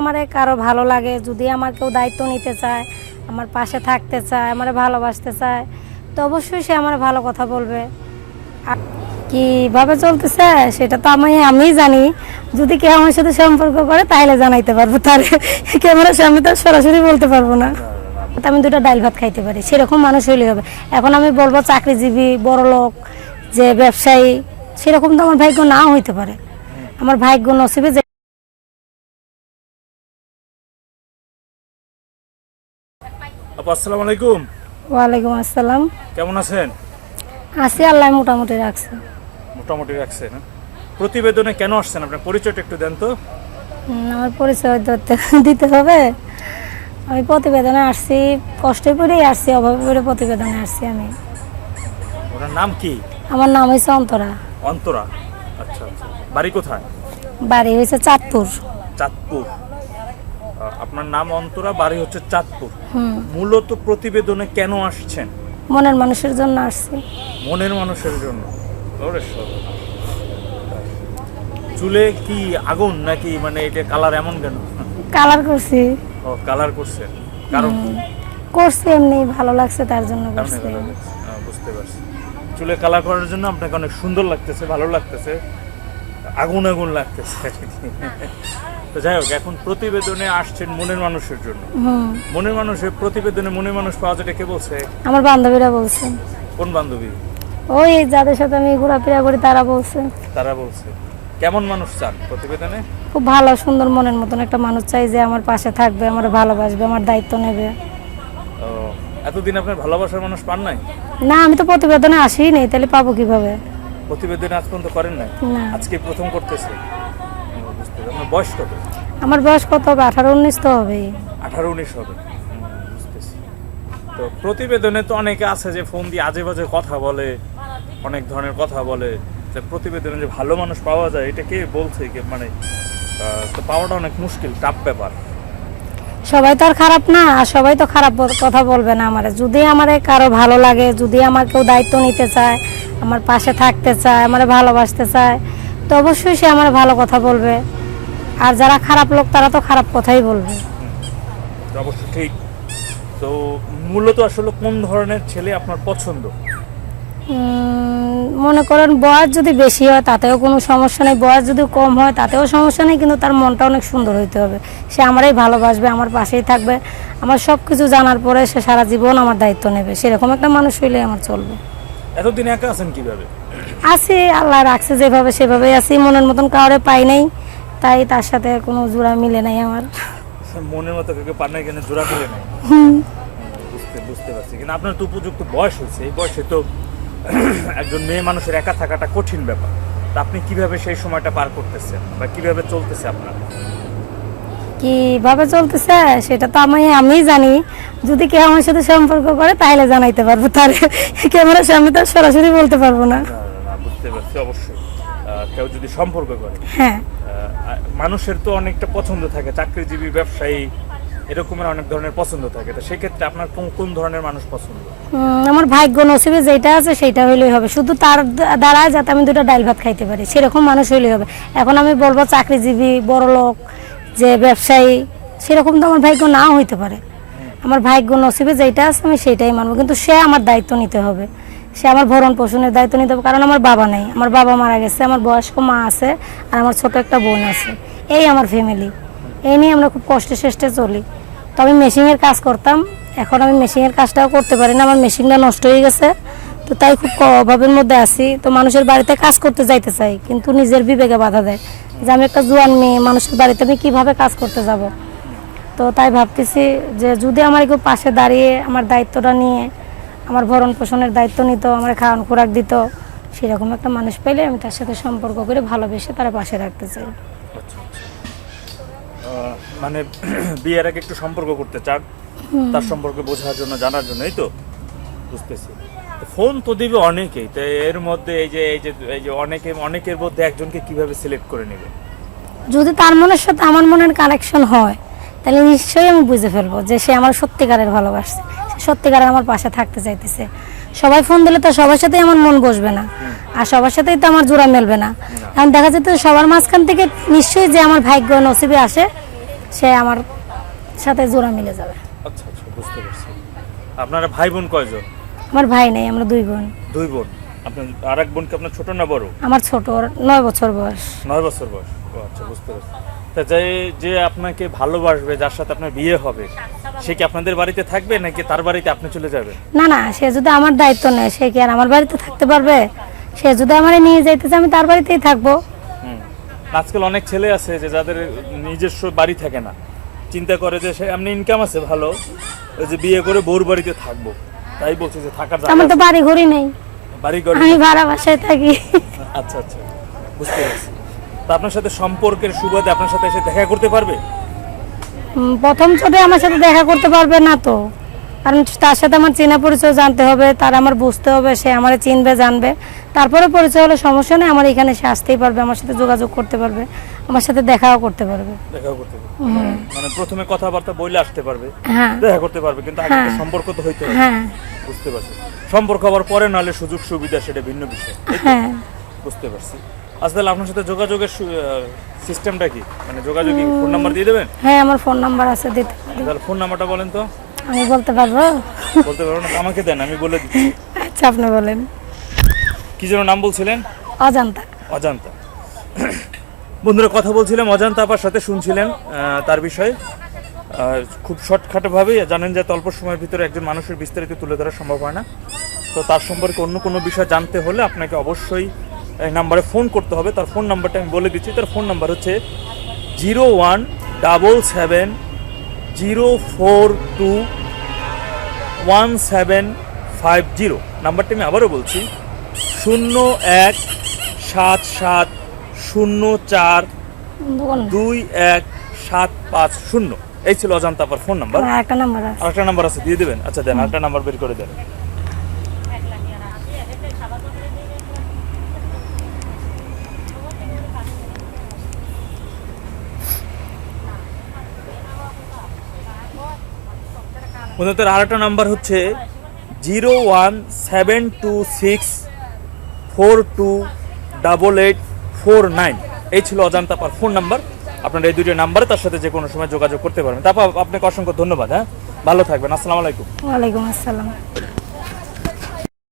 আমার কারও ভালো লাগে, যদি আমার কেউ দায়িত্ব নিতে চায়, আমার পাশে থাকতে চায়, আমার ভালোবাসতে চায়, তো অবশ্যই সে আমার ভালো কথা বলবে। আর কীভাবে চলতেছে, সেটা তো আমি আমিই জানি। যদি কেউ আমার সাথে সম্পর্ক করে তাহলে জানাইতে পারব তার। ক্যামেরার সামনে তো সরাসরি বলতে পারব না। আমি দুটো ডাইল ভাত খাইতে পারি, সেরকম মানুষ হইলে হবে। এখন আমি বলব চাকরিজীবী, বড় লোক, যে ব্যবসায়ী, সেরকম তো আমার ভাগ্য নাও হইতে পারে। আমার ভাগ্য নসিবে যে আপু আসসালামু আলাইকুম। ওয়ালাইকুম আসসালাম। কেমন আছেন? আছি আল্লাহ মোটামুটি রাখছে। মোটামুটি রাখছেন হ্যাঁ? প্রতিবেদনে কেন আসছেন? আপনার পরিচয়টা একটু দেন তো। আমার পরিচয় ধরতে দিতে হবে। আমি প্রতিবেদনে আসছি কষ্টে পড়েই আসছি অভাবে পড়ে প্রতিবেদনে আসছি আমি। ওনার নাম কি? আমার নাম হয়েছে অন্তরা। অন্তরা। আচ্ছা আচ্ছা। বাড়ি কোথায়? বাড়ি হয়েছে চাঁদপুর। চাঁদপুর। আপনার নাম অন্তরা বাড়ি হচ্ছে চাঁদপুর। মূলত প্রতিবেদনে কেন আসছেন? মনের মানুষের জন্য আসছি। মনের মানুষের জন্য? চুলে কি আগুন নাকি মানে এটা কালার এমন কেন? কালার করছি। ও কালার করছেন কারণ? করছি এমনি ভালো লাগছে তার জন্য কারণে করছি। বুঝতে পারছি। চুলে কালার করার জন্য আপনাকে অনেক সুন্দর লাগতেছে ভালো লাগতেছে। আগুন আগুন লাগতেছে তো যাই হোক এখন প্রতিবেদনে আসছেন মনের মানুষের জন্য। মনের মানুষের প্রতিবেদনে মনের মানুষ পাওয়া যায় কে বলছে? আমার বান্ধবীরা বলছে। কোন বান্ধবী? ওই যাদের সাথে আমি ঘোরাফেরা করি তারা বলছে। তারা বলছে। কেমন মানুষ চান প্রতিবেদনে? খুব ভালো সুন্দর মনের মতন একটা মানুষ চাই যে আমার পাশে থাকবে আমার ভালোবাসবে আমার দায়িত্ব নেবে। এতদিন আপনার ভালোবাসার মানুষ পান নাই? না আমি তো প্রতিবেদনে আসিই নেই তাহলে পাবো কীভাবে? প্রতিবেদনে আজ পর্যন্ত করেন নাই? না। আজকে প্রথম করতেছে। আপনার বয়স কত? আমার বয়স কত হবে? আঠারো উনিশ তো হবেই আঠারো উনিশ হবে। তো প্রতিবেদনে তো অনেকে আছে যে ফোন দিয়ে আজে বাজে কথা বলে অনেক ধরনের কথা বলে। যে প্রতিবেদনে যে ভালো মানুষ পাওয়া যায় এটা কে বলছে? কে মানে তো পাওয়াটা অনেক মুশকিল টাফ ব্যাপার। সবাই তো আর খারাপ না আর সবাই তো খারাপ কথা বলবে না আমার। যদি আমার কারও ভালো লাগে যদি আমার কেউ দায়িত্ব নিতে চায় আমার পাশে থাকতে চায় আমার ভালোবাসতে চায় তো অবশ্যই সে আমার ভালো কথা বলবে। আর যারা খারাপ লোক তারা তো খারাপ কথাই বলবে। অবশ্য ঠিক। তো মূলত আসলে কোন ধরনের ছেলে আপনার পছন্দ? মনে করেন বয়স যদি বেশি হয় তাতেও কোনো সমস্যা নেই। বয়স যদি কম হয় তাতেও সমস্যা নেই কিন্তু তার মনটা অনেক সুন্দর হইতে হবে। সে আমারই ভালোবাসবে আমার পাশেই থাকবে। আমার সব কিছু জানার পরে সে সারা জীবন আমার দায়িত্ব নেবে। সেরকম একটা মানুষ হইলে আমার চলবে। এতদিন একা আছেন কীভাবে? আছি আল্লাহ রাখছে যেভাবে সেভাবেই আছি। মনের মতন কাউরে পাই নাই। তাই তার সাথে কোনো জোড়া মিলে নাই আমার। মনের মতো কাউকে পান নাই কেন জোড়া দিলে নাই? বুঝতে বুঝতে পারছি। কিন্তু আপনার তো উপযুক্ত বয়স হয়েছে এই বয়সে তো একজন মেয়ে মানুষের একা থাকাটা কঠিন ব্যাপার। তা আপনি কীভাবে সেই সময়টা পার করতেছেন? বা কীভাবে চলতেছে আপনার? কীভাবে চলতেছে সেটা তো আমি আমিই জানি। যদি কেউ আমার সাথে সম্পর্ক করে তাহলে জানাইতে পারব তার। ক্যামেরার সামনে তো সরাসরি বলতে পারব না। বুঝতে পারছি অবশ্যই। কেউ যদি সম্পর্ক করে। হ্যাঁ। মানুষের তো অনেকটা পছন্দ থাকে চাকরিজীবী ব্যবসায়ী এরকমের অনেক ধরনের পছন্দ থাকে। তো সেক্ষেত্রে আপনার কোন কোন ধরনের মানুষ পছন্দ? আমার ভাগ্য নসিবে যেটা আছে সেটা হইলেই হবে। শুধু তার দ্বা- দ্বারা যাতে আমি দুটো ডাইল ভাত খাইতে পারি সেরকম মানুষ হইলেই হবে। এখন আমি বলব চাকরিজীবী বড় লোক যে ব্যবসায়ী সেরকম তো আমার ভাগ্য নাও হইতে পারে। আমার ভাগ্য নসিবে যেটা আছে আমি সেটাই মানবো কিন্তু সে আমার দায়িত্ব নিতে হবে। সে আমার ভরণ পোষণের দায়িত্ব নিতে হবে, কারণ আমার বাবা নেই। আমার বাবা মারা গেছে, আমার বয়স্ক মা আছে, আর আমার ছোট একটা বোন আছে। এই আমার ফ্যামিলি এই নিয়ে আমরা খুব কষ্টে শেষ্টে চলি। তো আমি মেশিনের কাজ করতাম। এখন আমি মেশিনের কাজটাও করতে পারি না, আমার মেশিনটা নষ্ট হয়ে গেছে। তো তাই খুব অভাবের মধ্যে আছি। তো মানুষের বাড়িতে কাজ করতে যাইতে চাই, কিন্তু নিজের বিবেকে বাধা দেয়। যে আমি একটা জোয়ান মেয়ে, মানুষের বাড়িতে আমি কীভাবে কাজ করতে যাব? তো তাই ভাবতেছি যে যদি আমার কেউ পাশে দাঁড়িয়ে আমার দায়িত্বটা নিয়ে আমার ভরণ পোষণের দায়িত্ব নিত আমার খাওয়ান খোরাক দিত। সেরকম একটা মানুষ পেলে আমি তার সাথে সম্পর্ক করে ভালোবেসে তার পাশে রাখতে চাই। মানে বিয়ের আগে একটু সম্পর্ক করতে চান তার সম্পর্কে বোঝার জন্য জানার জন্য এই তো? বুঝতেছি। ফোন তো দিবে অনেকেই তো এর মধ্যে এই যে এই যে এই যে অনেকে অনেকের মধ্যে একজনকে কীভাবে সিলেক্ট করে নেবে? যদি তার মনের সাথে আমার মনের কানেকশন হয় তাহলে নিশ্চয়ই আমি বুঝে ফেলব যে সে আমার সত্যিকারের ভালোবাসছে। সে সত্যিকারের আমার পাশে থাকতে চাইতেছে। সবাই ফোন দিলে তো সবার সাথেই আমার মন বসবে না। আর সবার সাথেই তো আমার জোড়া মেলবে না। এখন দেখা যেত সবার মাঝখান থেকে নিশ্চয়ই যে আমার ভাগ্য নসিবে আসে সে আমার সাথে জোড়া মিলে যাবে। আচ্ছা আচ্ছা বুঝতে পারছি। আপনারা ভাই বোন কয়জন? আমার ভাই নেই আমরা দুই বোন। দুই বোন। আপনার বোনকে আপনার ছোট না বড়? আমার ছোট ওর নয় বছর বয়স। নয় বছর বয়স। ও আচ্ছা বুঝতে পারছি। তা যে যে আপনাকে ভালোবাসবে যার সাথে আপনার বিয়ে হবে সে কি আপনাদের বাড়িতে থাকবে নাকি তার বাড়িতে আপনি চলে যাবেন? না না সে যদি আমার দায়িত্ব নেয় সে কি আর আমার বাড়িতে থাকতে পারবে? সে যদি আমার নিয়ে যাইতেছে আমি তার বাড়িতেই থাকব। আজকাল অনেক ছেলে আছে যে যাদের নিজস্ব বাড়ি থাকে না। চিন্তা করে যে সে এমনি ইনকাম আছে ভালো ওই যে বিয়ে করে বউর বাড়িতে থাকব। তাই বলছে যে থাকার জায়গা আমার তো। বাড়ি ঘড়ি নেই। বাড়ি ঘর আমি ভাড়া বাসায় থাকি। আচ্ছা আচ্ছা। বুঝতে পারছি। তা আপনার সাথে সম্পর্কের সুবাদে আপনার সাথে এসে দেখা করতে পারবে? প্রথম ছোটে আমার সাথে দেখা করতে পারবে না তো। কারণ তার সাথে আমার চেনা পরিচয় জানতে হবে তার আমার বুঝতে হবে সে আমার চিনবে জানবে। তারপরে পরিচয় হলে সমস্যা নেই আমার এখানে সে আসতেই পারবে আমার সাথে যোগাযোগ করতে পারবে আমার সাথে দেখাও করতে পারবে। দেখাও করতে পারবে। মানে প্রথমে কথাবার্তা বইলে আসতে পারবে হ্যাঁ। দেখা করতে পারবে কিন্তু আগে হ্যাঁ। সম্পর্ক তো হইতে হবে। হ্যাঁ। বুঝতে পারছি। সম্পর্ক হওয়ার পরে নাহলে সুযোগ সুবিধা সেটা ভিন্ন বিষয়। হ্যাঁ। বুঝতে পারছি। আজ তাহলে আপনার সাথে যোগাযোগের সিস্টেমটা কি? মানে যোগাযোগ ফোন নাম্বার দিয়ে দেবেন? হ্যাঁ আমার ফোন নাম্বার আছে দিতে তাহলে ফোন নাম্বারটা বলেন তো। আমি বলতে পারব? বলতে পারব না আমাকে দেন আমি বলে দিচ্ছি। আচ্ছা আপনি বলেন। কি যেন নাম বলছিলেন? অজান্তা। অজান্তা। বন্ধুরা কথা বলছিলাম অজান্তা আপার সাথে শুনছিলেন তার বিষয়ে। খুব শর্টখাটোভাবে জানেন যে অল্প সময়ের ভিতরে একজন মানুষের বিস্তারিত তুলে ধরা সম্ভব হয় না। তো তার সম্পর্কে অন্য কোনো বিষয় জানতে হলে আপনাকে অবশ্যই নাম্বারে ফোন করতে হবে। তার ফোন নাম্বারটা আমি বলে দিচ্ছি। তার ফোন নাম্বার হচ্ছে zero one double seven zero four two one seven five zero. নাম্বারটা আমি আবারও বলছি। শূন্য এক সাত সাত শূন্য চার দুই এক সাত পাঁচ শূন্য। এই ছিল অজান্তা আপার ফোন নাম্বার। একটা নাম্বার আছে। আরেকটা নাম্বার আছে দিয়ে দেবেন। আচ্ছা দেন আরেকটা নাম্বার বের করে দেন। বন্ধুদের আরেকটা নাম্বার হচ্ছে zero one seven two six four two double eight four nine. এই ছিল অজান্তা পার ফোন নাম্বার। আপনারা এই দুটো নাম্বারে তার সাথে যে কোনো সময় যোগাযোগ করতে পারবেন। তারপর আপনাকে অসংখ্য ধন্যবাদ হ্যাঁ? ভালো থাকবেন। আসসালামু আলাইকুম। ওয়ালাইকুম আসসালাম।